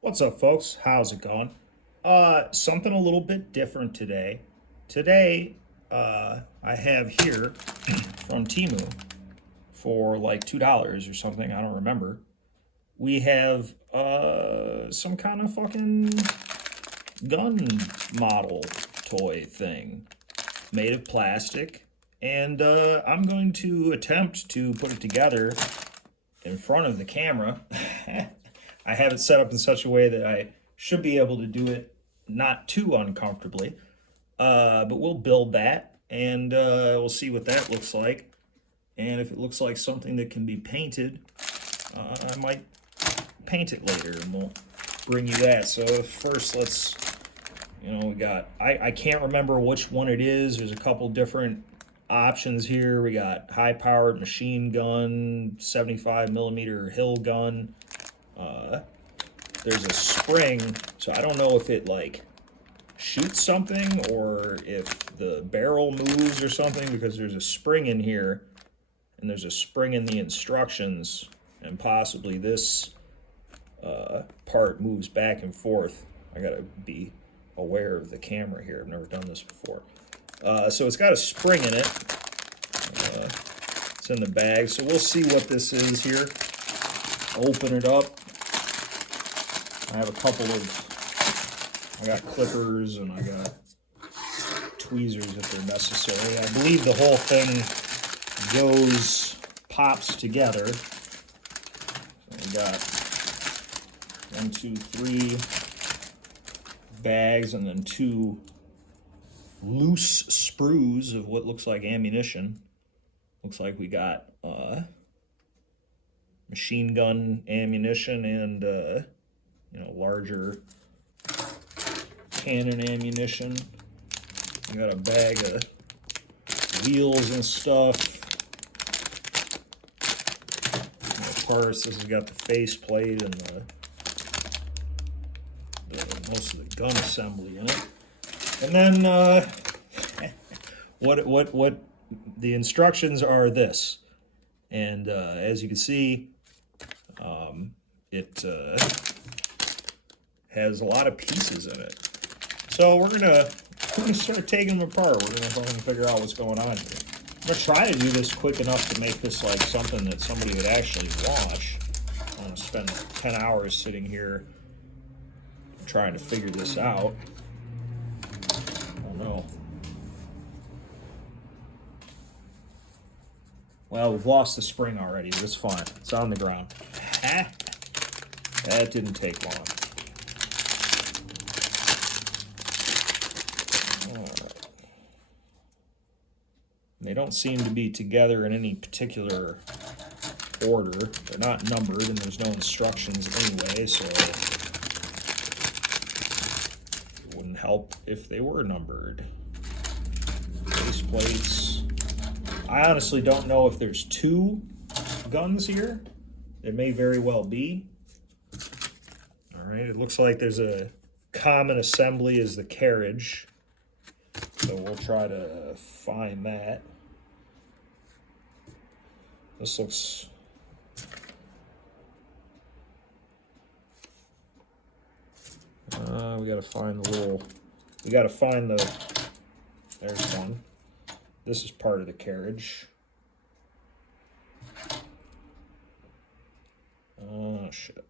What's up, folks? How's it going? Something a little bit different today. Today, I have here from Timu for like $2 or something. I don't remember. We have some kind of fucking gun model toy thing made of plastic, and I'm going to attempt to put it together in front of the camera. I have it set up in such a way that I should be able to do it not too uncomfortably. But we'll build that and we'll see what that looks like. And if it looks like something that can be painted, I might paint it later and we'll bring you that. So first, we got, I can't remember which one it is. There's a couple different options here. We got high powered machine gun, 75 millimeter hill gun. There's a spring, so I don't know if it like shoots something or if the barrel moves or something, because there's a spring in here and there's a spring in the instructions, and possibly this part moves back and forth. I gotta be aware of the camera here. I've never done this before. So it's got a spring in it. It's in the bag, so we'll see what this is here. Open it up. I have I got clippers and I got tweezers if they're necessary. I believe the whole thing pops together. So we got 1, 2, 3 bags and then 2 loose sprues of what looks like ammunition. Looks like we got machine gun ammunition and larger cannon ammunition. We got a bag of wheels and stuff. Parts. This has got the faceplate and most of the gun assembly in it. And then what the instructions are this. And as you can see, it has a lot of pieces in it. So we're gonna start taking them apart. We're gonna figure out what's going on here. I'm gonna try to do this quick enough to make this like something that somebody would actually watch. I'm gonna spend 10 hours sitting here trying to figure this out. Oh no. Well, we've lost the spring already, but it's fine. It's on the ground. That didn't take long. They don't seem to be together in any particular order. They're not numbered, and there's no instructions anyway, so it wouldn't help if they were numbered. Base plates. I honestly don't know if there's 2 guns here. There may very well be. All right, it looks like there's a common assembly as the carriage. So we'll try to find that. This looks... we gotta find the little... We gotta find the... There's one. This is part of the carriage. Oh, shit.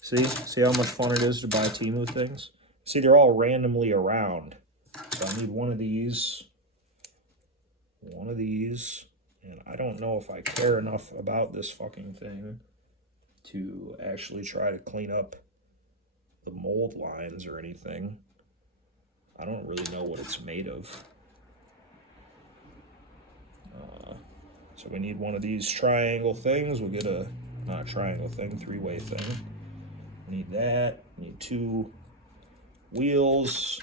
See how much fun it is to buy Temu things? See, they're all randomly around. So I need one of these, and I don't know if I care enough about this fucking thing to actually try to clean up the mold lines or anything. I don't really know what it's made of. So we need one of these triangle things. We'll get a, not a triangle thing, 3-way thing. We need that. We need 2 wheels.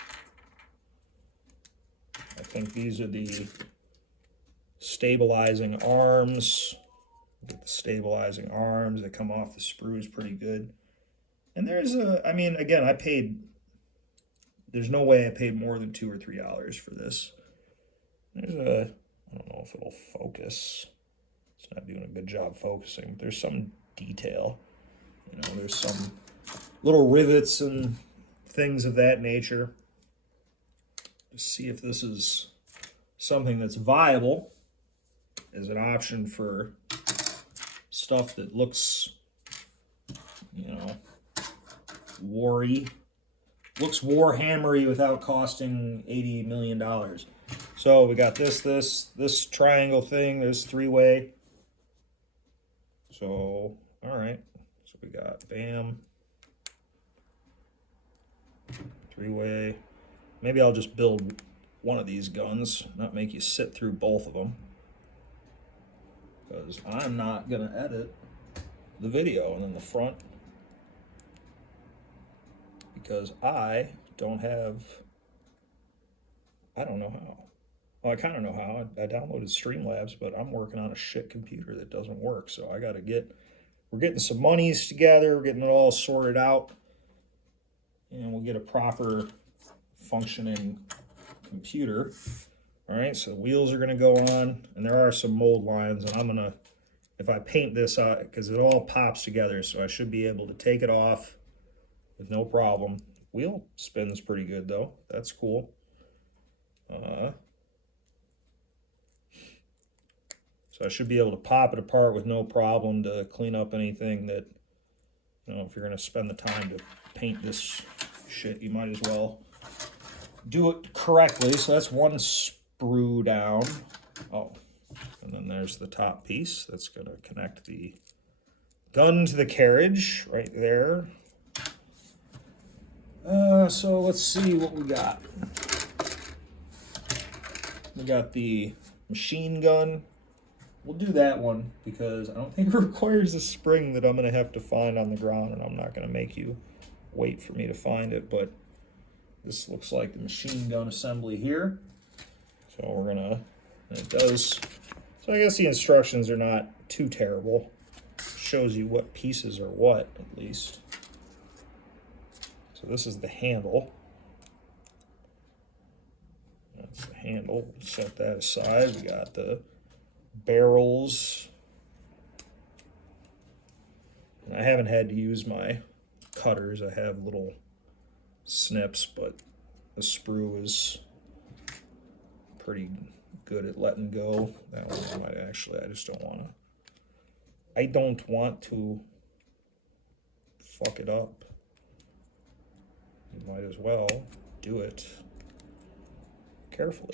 I think these are the stabilizing arms. Get the stabilizing arms that come off the sprues pretty good. And there's again, there's no way I paid more than $2 or $3 for this. I don't know if it'll focus. It's not doing a good job focusing. There's some detail. There's some little rivets and things of that nature. To see if this is something that's viable as an option for stuff that looks, you know, looks Warhammery without costing $80 million. So we got this triangle thing, this three-way. So, all right. So we got bam, three-way. Maybe I'll just build one of these guns, not make you sit through both of them, because I'm not gonna edit the video. And then the front, because I don't know how. Well, I kind of know how. I downloaded Streamlabs, but I'm working on a shit computer that doesn't work. So I got to we're getting some monies together. We're getting it all sorted out. And we'll get a proper functioning computer. All right, so the wheels are going to go on. And there are some mold lines. And I'm going to, if I paint this out, because it all pops together, so I should be able to take it off with no problem. Wheel spins pretty good, though. That's cool. So I should be able to pop it apart with no problem to clean up anything that, you know, if you're going to spend the time to paint this shit, you might as well do it correctly. So that's one sprue down. Oh, and then there's the top piece that's going to connect the gun to the carriage right there. So let's see what we got. We got the machine gun. We'll do that one because I don't think it requires a spring that I'm going to have to find on the ground, and I'm not going to make you wait for me to find it, but this looks like the machine gun assembly here. So we're going to, and it does, so I guess the instructions are not too terrible. Shows you what pieces are what, at least. So this is the handle. That's the handle. We'll set that aside. We got the barrels. And I haven't had to use my cutters. I have little snips, but the sprue is pretty good at letting go. That one might actually, I don't want to fuck it up. You might as well do it carefully,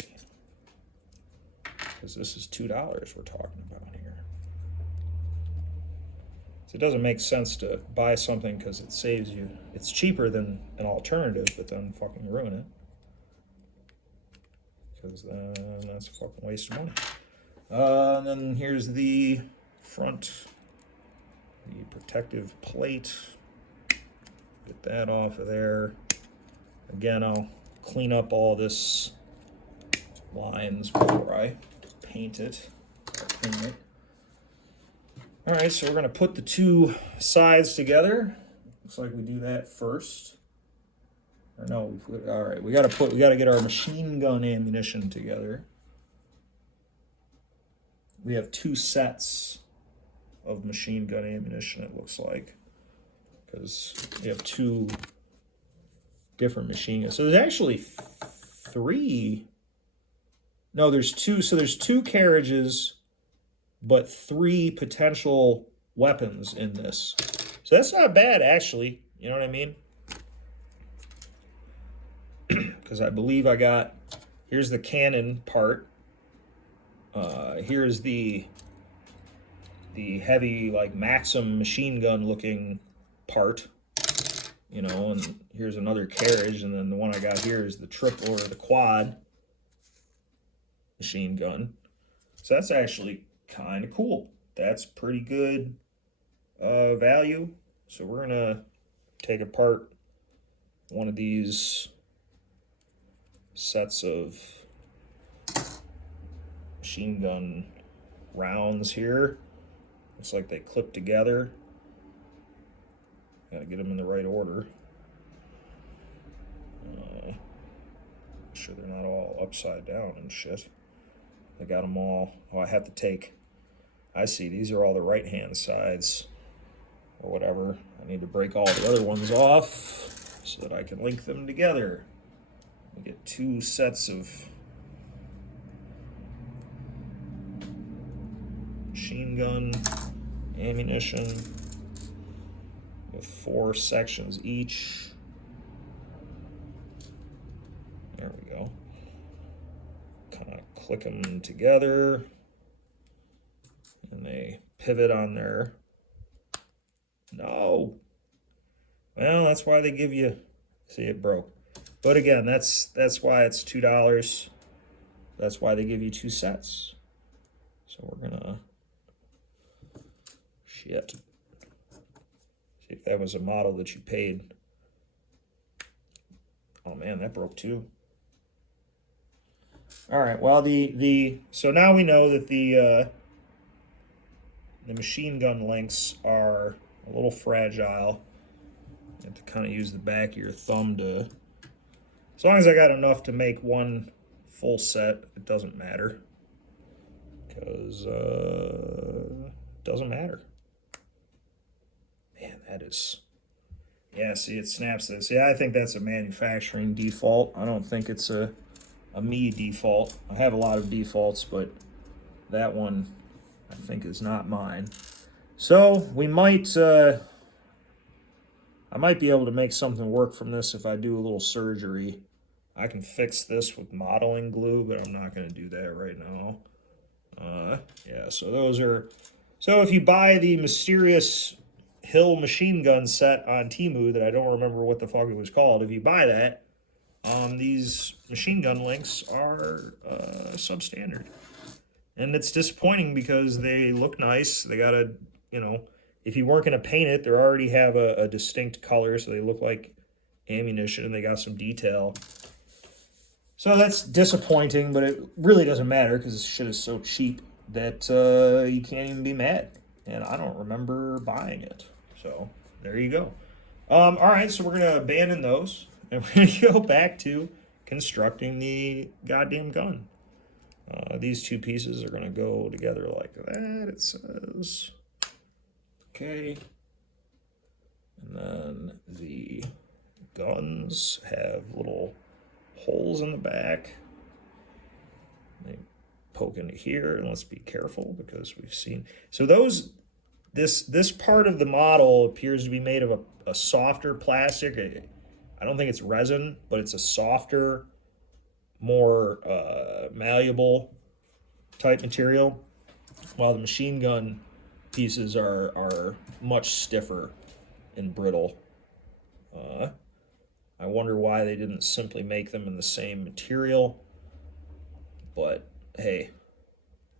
because this is $2 we're talking about here. So it doesn't make sense to buy something because it saves you, it's cheaper than an alternative, but then fucking ruin it, because then that's a fucking waste of money. And then here's the front, the protective plate. Get that off of there. Again, I'll clean up all this lines before I paint it. All right, so we're gonna put the two sides together. Looks like we do that first. Or no, all right, we gotta get our machine gun ammunition together. We have two sets of machine gun ammunition, it looks like, because we have two different machine guns. So there's actually three. No, there's two. So there's two carriages, but three potential weapons in this. So that's not bad, actually. You know what I mean? Because I believe I got, here's the cannon part. Here's the heavy, like, Maxim machine gun looking part. You know, and here's another carriage, and then the one I got here is the triple or the quad machine gun. So that's actually kind of cool. That's pretty good value. So we're gonna take apart one of these sets of machine gun rounds here. Looks like they clip together. Gotta get them in the right order. Make sure they're not all upside down and shit. I got them all. Oh, I have to take, I see, these are all the right hand sides. or whatever. I need to break all the other ones off so that I can link them together. We get 2 sets of machine gun ammunition with 4 sections each. There we go. Kind of click them together, and they pivot on their. No. Well, that's why they give you. See, it broke. But again, that's why it's $2. That's why they give you 2 sets. So we're gonna. Shit. See if that was a model that you paid. Oh man, that broke too. All right. Well, so now we know that the machine gun links are a little fragile. You have to kind of use the back of your thumb to. As long as I got enough to make one full set, it doesn't matter. Because it doesn't matter. Man, that is. Yeah, see, it snaps this. Yeah, I think that's a manufacturing default. I don't think it's a me default. I have a lot of defaults, but that one I think is not mine. So we might. I might be able to make something work from this if I do a little surgery. I can fix this with modeling glue, but I'm not going to do that right now. Yeah, so those are. So if you buy the mysterious Hill machine gun set on Temu that I don't remember what the fuck it was called, if you buy that, these machine gun links are substandard. And it's disappointing because they look nice. They got a, if you weren't going to paint it, they already have a distinct color, so they look like ammunition, and they got some detail. So that's disappointing, but it really doesn't matter because this shit is so cheap that you can't even be mad. And I don't remember buying it. So there you go. All right, so we're going to abandon those, and we're going to go back to constructing the goddamn gun. These 2 pieces are going to go together like that, it says. Okay. And then the guns have little holes in the back. They poke into here, and let's be careful because we've seen. So this part of the model appears to be made of a softer plastic. I don't think it's resin, but it's a softer, more malleable type material, while the machine gun pieces are much stiffer and brittle. I wonder why they didn't simply make them in the same material, but hey,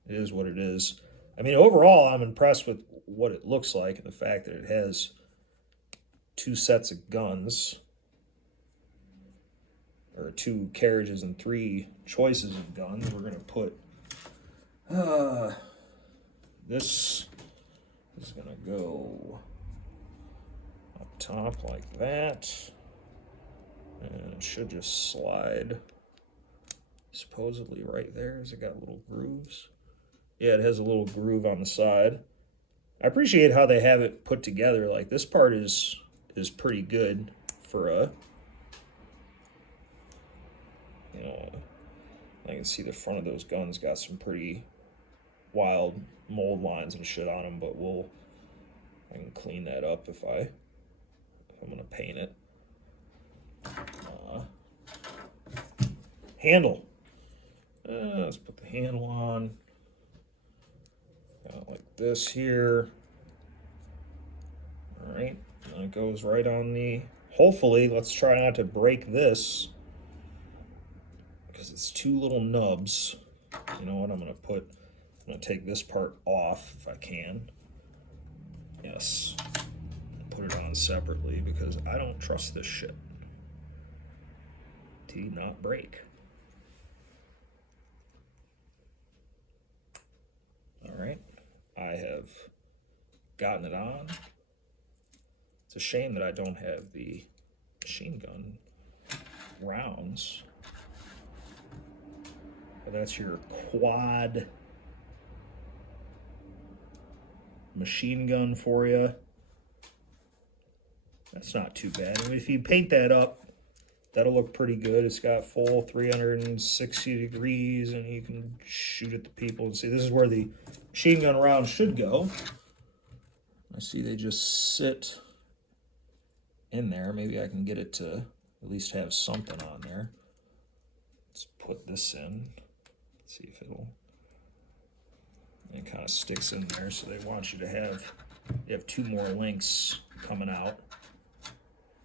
it is what it is. I mean, overall, I'm impressed with what it looks like and the fact that it has 2 sets of guns, or 2 carriages and 3 choices of guns. We're going to put this is going to go up top like that, and it should just slide supposedly right there. Has it got little grooves? Yeah, it has a little groove on the side. I appreciate how they have it put together. Like, this part is pretty good for a, I can see the front of those guns got some pretty wild mold lines and shit on them, but I can clean that up if I'm gonna paint it. Handle. Let's put the handle on. Like this here. All right, and it goes right on the. Hopefully, let's try not to break this because it's 2 little nubs. You know what? I'm gonna take this part off if I can. Yes. Put it on separately because I don't trust this shit to not break. All right, I have gotten it on. It's a shame that I don't have the machine gun rounds. But that's your quad machine gun for you. That's not too bad. I mean, if you paint that up, that'll look pretty good. It's got full 360 degrees, and you can shoot at the people and see. This is where the machine gun round should go. I see they just sit in there. Maybe I can get it to at least have something on there. Let's put this in. Let's see if it'll. It kind of sticks in there, so they want you to have. You have two more links coming out.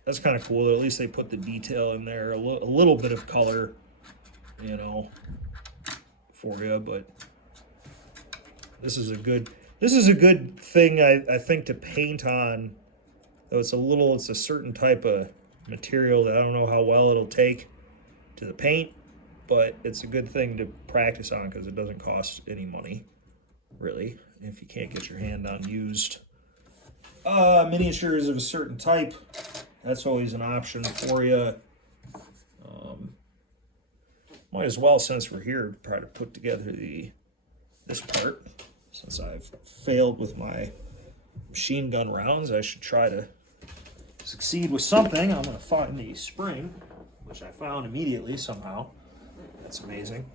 That's kind of cool. At least they put the detail in there, a little bit of color, you know, for you. But this is a good thing, I think, to paint on. Though it's a certain type of material that I don't know how well it'll take to the paint, but it's a good thing to practice on because it doesn't cost any money, really, if you can't get your hand on used miniatures of a certain type. That's always an option for you. Might as well, since we're here, try to put together this part. Since I've failed with my machine gun rounds, I should try to succeed with something. I'm going to find the spring, which I found immediately somehow. That's amazing.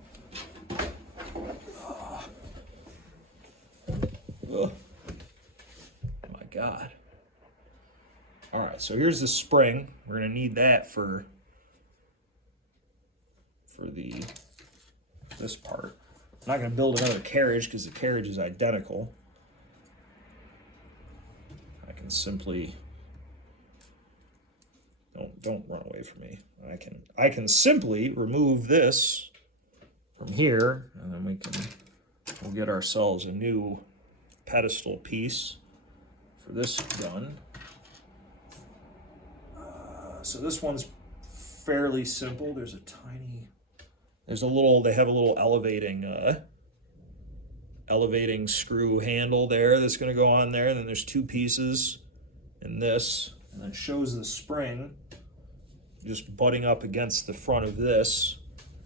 Oh my God. All right, so here's the spring. We're going to need that for this part. I'm not going to build another carriage because the carriage is identical. I can simply don't run away from me. I can simply remove this from here, and then we'll get ourselves a new pedestal piece for this gun. So this one's fairly simple. They have a little elevating screw handle there that's going to go on there. And then there's two pieces in this, and then it shows the spring just butting up against the front of this.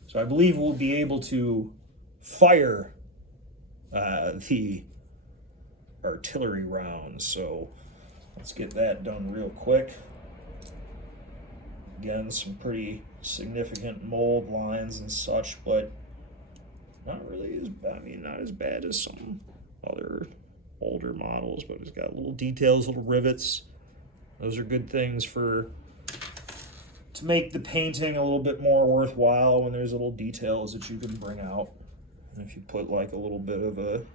So I believe we'll be able to fire the artillery rounds. So let's get that done real quick. Again, some pretty significant mold lines and such, but not as bad as some other older models, but it's got little details, little rivets. Those are good things to make the painting a little bit more worthwhile when there's little details that you can bring out. And if you put like a little bit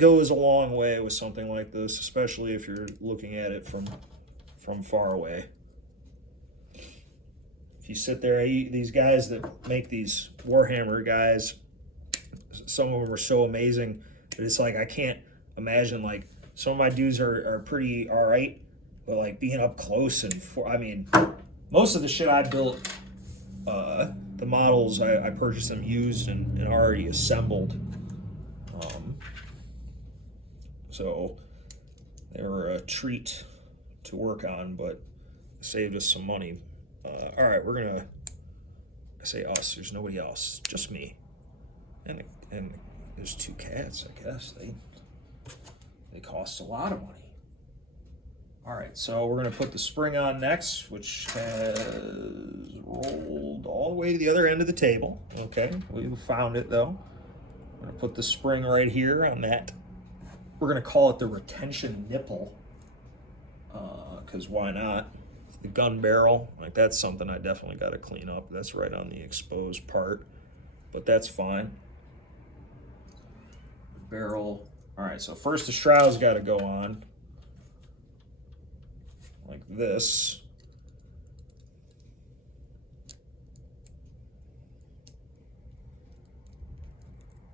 goes a long way with something like this, especially if you're looking at it from far away. You sit there, these guys that make these Warhammer guys, some of them are so amazing that it's like I can't imagine. Like, some of my dudes are pretty all right, but like being up close most of the shit I built, the models I purchased them used and already assembled, so they were a treat to work on, but saved us some money. All right, I say us, there's nobody else, just me. And there's two cats, I guess. They cost a lot of money. All right, so we're gonna put the spring on next, which has rolled all the way to the other end of the table. Okay, we found it though. We're gonna put the spring right here on that. We're gonna call it the retention nipple, because why not? The gun barrel, like that's something I definitely got to clean up. That's right on the exposed part, but that's fine. Barrel. All right, so first the shroud's got to go on like this.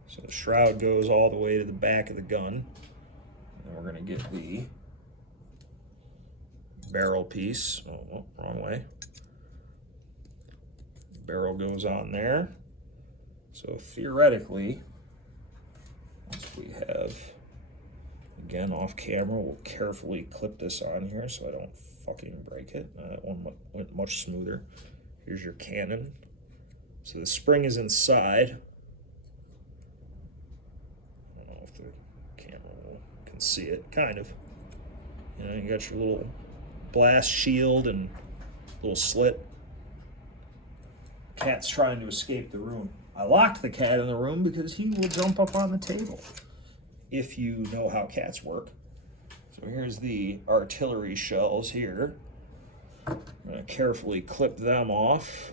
So the shroud goes all the way to the back of the gun. And we're going to get the barrel piece. Oh, wrong way. Barrel goes on there. So theoretically, once we have, again off camera, we'll carefully clip this on here so I don't fucking break it. That one went much smoother. Here's your cannon. So the spring is inside. I don't know if the camera can see it. Kind of. You know, you got your little blast shield and little slit. Cat's trying to escape the room. I locked the cat in the room because he will jump up on the table, if you know how cats work. So here's the artillery shells here. I'm going to carefully clip them off.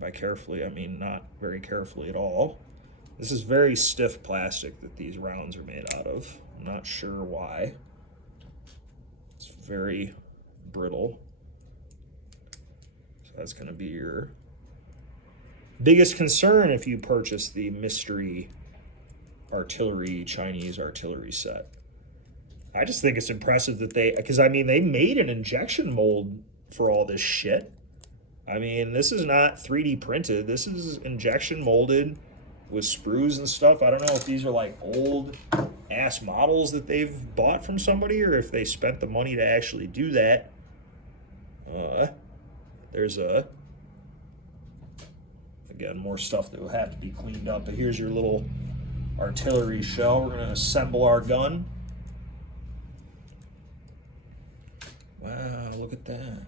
By carefully, I mean not very carefully at all. This is very stiff plastic that these rounds are made out of. I'm not sure why. It's very brittle. So that's going to be your biggest concern if you purchase the mystery artillery, Chinese artillery set. I just think it's impressive that because I mean, they made an injection mold for all this shit. I mean, this is not 3D printed. This is injection molded with sprues and stuff. I don't know if these are like old ass models that they've bought from somebody or if they spent the money to actually do that. There's again, more stuff that will have to be cleaned up. But here's your little artillery shell. We're going to assemble our gun. Wow, look at that.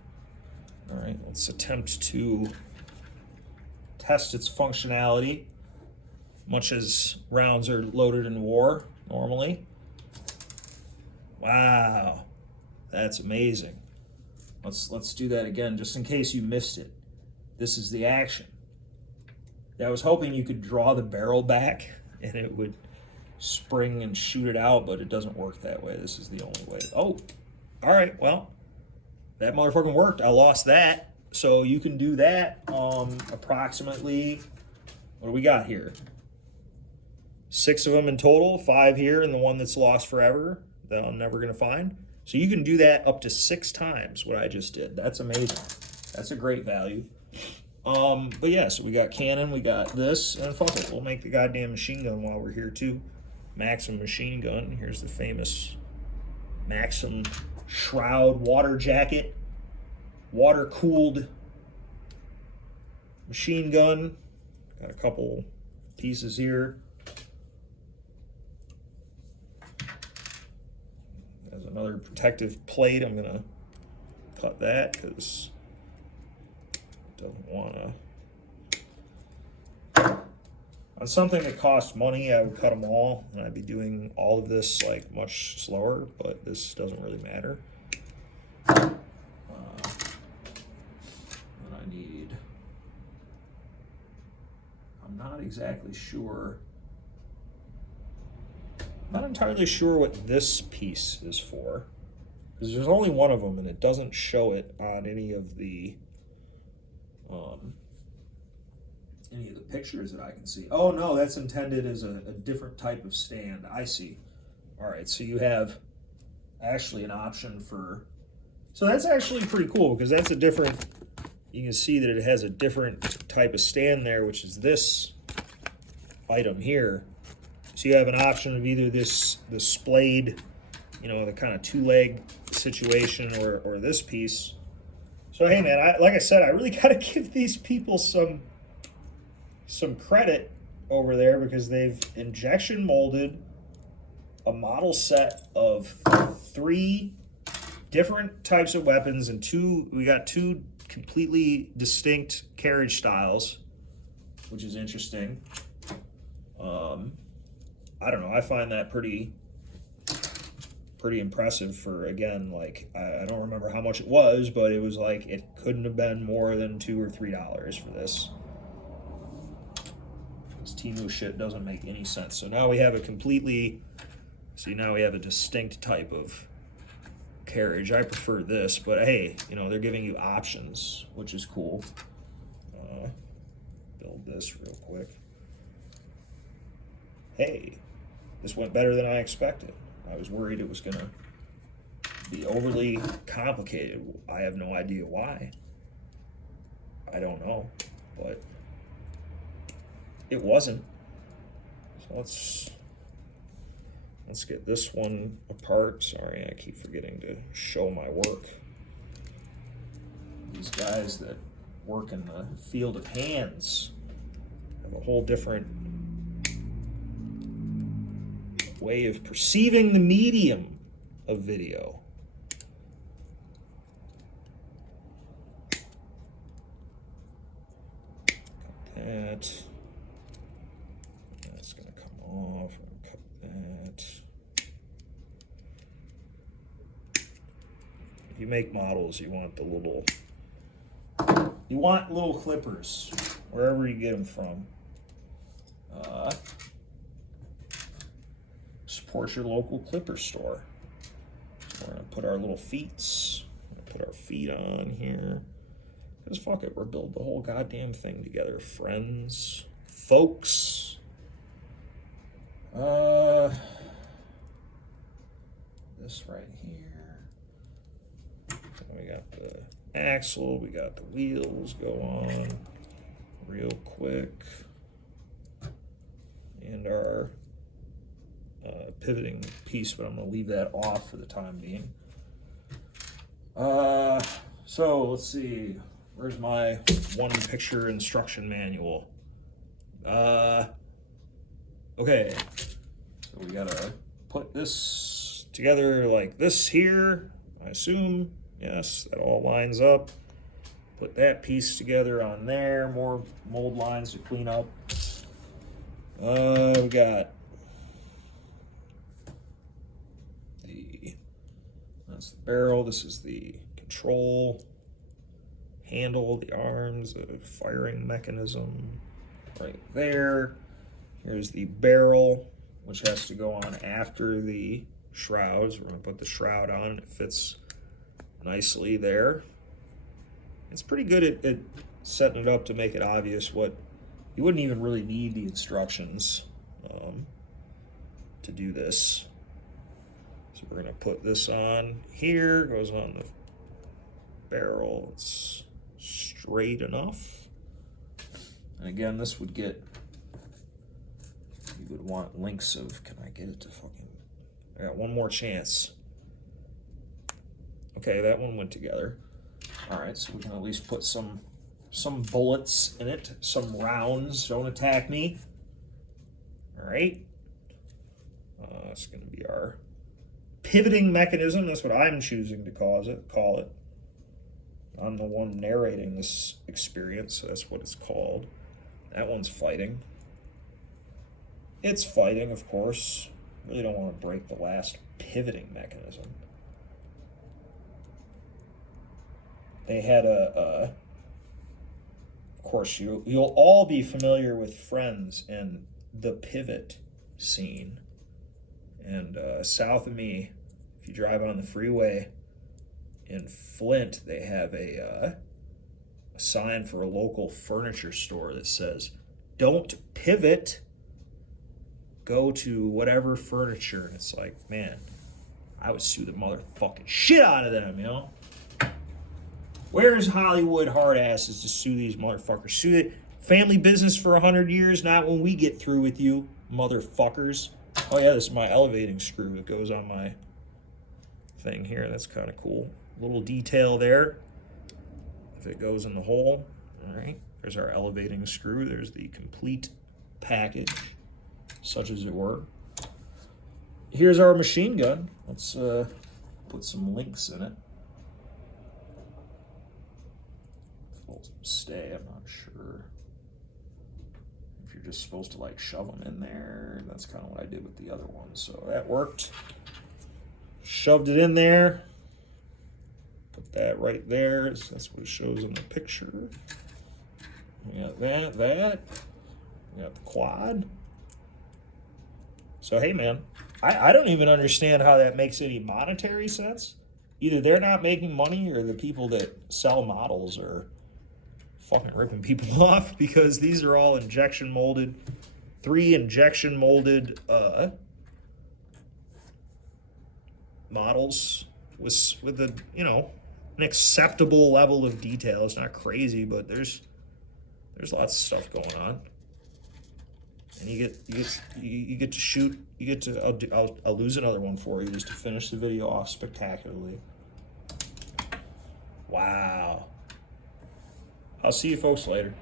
All right, let's attempt to test its functionality, much as rounds are loaded in war normally. Wow, that's amazing. Let's do that again, just in case you missed it. This is the action. I was hoping you could draw the barrel back and it would spring and shoot it out, but it doesn't work that way. This is the only way. Oh, all right, well, that motherfucking worked. I lost that. So you can do that approximately, what do we got here? 6 of them in total, 5 here, and the one that's lost forever that I'm never going to find. So you can do that up to 6 times what I just did. That's amazing. That's a great value. But yeah, so we got cannon, we got this, and fuck it, we'll make the goddamn machine gun while we're here too. Maxim machine gun. Here's the famous Maxim Shroud water jacket, water-cooled machine gun. Got a couple pieces here. There's another protective plate. I'm gonna cut that because it doesn't want to. On something that costs money, I would cut them all, and I'd be doing all of this like much slower, but this doesn't really matter. And I need, I'm not exactly sure, I'm not entirely sure what this piece is for, because there's only one of them, and it doesn't show it on any of the pictures that I can see. Oh no, that's intended as a different type of stand. I see. All right, so you have actually an option for, so that's actually pretty cool because that's a different, you can see that it has a different type of stand there, which is this item here. So you have an option of either the splayed, you know, the kind of 2-leg situation or this piece. So hey man, like I said, I really gotta give these people some credit over there because they've injection molded a model set of 3 different types of weapons and we got 2 completely distinct carriage styles, which is interesting. I don't know, I find that pretty impressive for, again, like, I don't remember how much it was, but it was like, it couldn't have been more than $2 or $3 for this. This Temu shit doesn't make any sense. So now we have now we have a distinct type of carriage. I prefer this, but hey, you know, they're giving you options, which is cool. Build this real quick. Hey, this went better than I expected. I was worried it was gonna be overly complicated. I have no idea why. I don't know, but it wasn't. So let's get this one apart. Sorry, I keep forgetting to show my work. These guys that work in the field of hands have a whole different way of perceiving the medium of video. that. That's gonna come off. We're gonna cut that. If you make models, you want little clippers wherever you get them from. Support your local clipper store. So we're gonna put our little feet. Put our feet on here. Because fuck it, we're building the whole goddamn thing together, friends, folks. This right here. And we got the axle, we got the wheels go on real quick. And our pivoting piece, but I'm gonna leave that off for the time being. So let's see. Where's my one picture instruction manual? Okay. So we gotta put this together like this here, I assume. Yes, that all lines up. Put that piece together on there. More mold lines to clean up. We got that's the barrel. This is the control handle, the arms, the firing mechanism right there. Here's the barrel, which has to go on after the shrouds. We're gonna put the shroud on. It fits nicely there. It's pretty good at setting it up to make it obvious what you wouldn't even really need the instructions to do this. So we're gonna put this on here, goes on the barrel. It's straight enough. And again, this would get, you would want links of, can I get it to fucking, I got one more chance. Okay, that one went together. All right, so we can at least put some bullets in it, some rounds. Don't attack me. All right. It's going to be our pivoting mechanism. That's what I'm choosing to call it. I'm the one narrating this experience, so that's what it's called. That one's fighting. It's fighting, of course. Really don't want to break the last pivoting mechanism. They had of course, you'll all be familiar with Friends and the pivot scene. And south of me, if you drive on the freeway in Flint, they have a sign for a local furniture store that says, "Don't pivot, go to whatever furniture." And it's like, man, I would sue the motherfucking shit out of them, you know? Where's Hollywood hard asses to sue these motherfuckers? Sue it. Family business for 100 years, not when we get through with you, motherfuckers. Oh yeah, this is my elevating screw that goes on my thing here. That's kind of cool. Little detail there. If it goes in the hole, all right. There's our elevating screw. There's the complete package, such as it were. Here's our machine gun. Let's put some links in it. Stay, I'm not sure if you're just supposed to like shove them in there. That's kind of what I did with the other one, so that worked. Shoved it in there, put that right there, so that's what it shows in the picture. We got that we got the quad. So hey man, I don't even understand how that makes any monetary sense. Either they're not making money or the people that sell models are fucking ripping people off, because these are all injection molded, 3 injection molded models with a, you know, an acceptable level of detail. It's not crazy, but there's lots of stuff going on. And you get to shoot. You get to. I'll lose another one for you just to finish the video off spectacularly. Wow. I'll see you folks later.